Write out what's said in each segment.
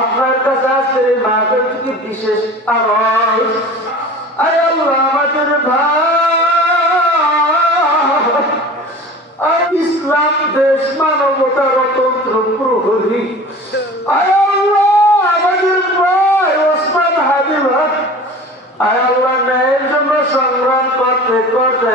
আপনার কাছে এই মাহফিল থেকে বিশেষ আওয়াজ আয় আল্লাহ, আমাদের ভাই। ইসলাম দেশ মানবতা রতন্ত্র প্রহরী আয় আল্লাহ, আমাদের ভাই ওসমান হাবিব। আয় ন্যায়ের জন্য সংগ্রাম করতে করতে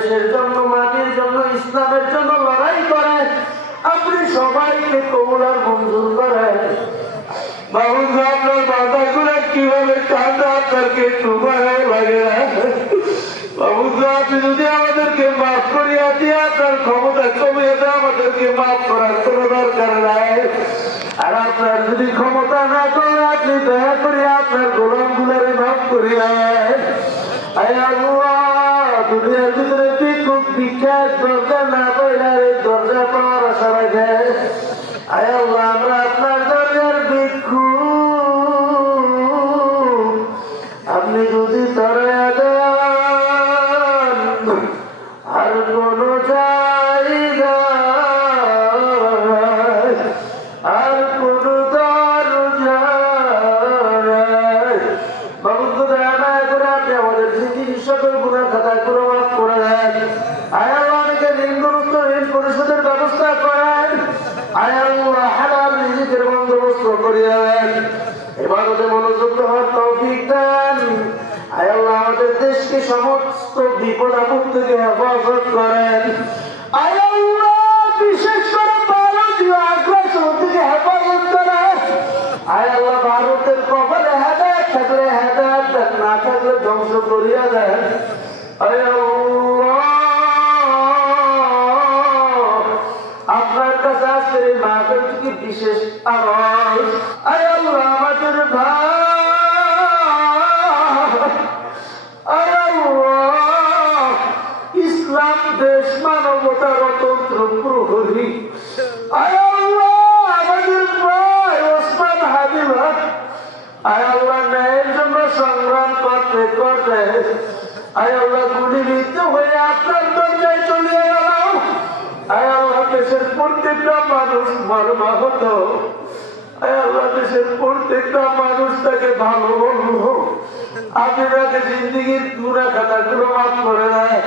দেশের জন্য, মাটির জন্য, ইসলামের জন্য লড়াই করে। আপনি সবাইকে কবুলার মঞ্জুর করেন বাবু আপনার আপনি যদি করিয়া ক্ষমতা যদি না করে, আপনি দয়া করে আপনার গোলাম গুলারে মাফ করিয়া দুনিয়ার ভিতরে ভিক্ষার দরজা না পাইলে দরজা পাওয়ার আশা রাখে। আমরা আপনার দরজার ভিক্ষু। আপনি যদি দেন আর কোন আর কোন দরজা বাবু আমাদের পরিশোধের ব্যবস্থা করেন। আয় আল্লাহ হালাল রিজিকের বন্দোবস্ত করিয়া দেন এবারতে মনোযোগ হওয়ার তৌফিক দেন। আয় আল্লাহ আমাদের দেশকে সমস্ত বিপদ আপদ থেকে হেফাজত করেন। আয় আল্লাহ বিশেষ করে ভারতীয় আগ্রাসন থেকে হেফাজত করেন। আয় আল্লাহ ভারতের কপালে হেদায়ত থাকলে হেদায়ত না থাকলে ধ্বংস করিয়া দেন। আয় আওয়াজ আয় আল্লাহ আমাদের ভাই। আয় আল্লাহ, ইসলাম, দেশ মানবতা রতন্ত্র প্রহরী। আয় আল্লাহ আমাদের ভাই ওসমান হাবিব। আয় আল্লাহ ন্যায়ের জন্য সংগ্রাম করতে করতে আয় আল্লাহ গুলিবিদ্ধ হয়ে আপনার দেশের প্রত্যেকটা মানুষ মারমা হতো। আল্লাহ, দেশের প্রত্যেকটা মানুষ তাকে ভালো বলব। আপনি তাকে জিন্দিগির গুণা খাতা করে দেয়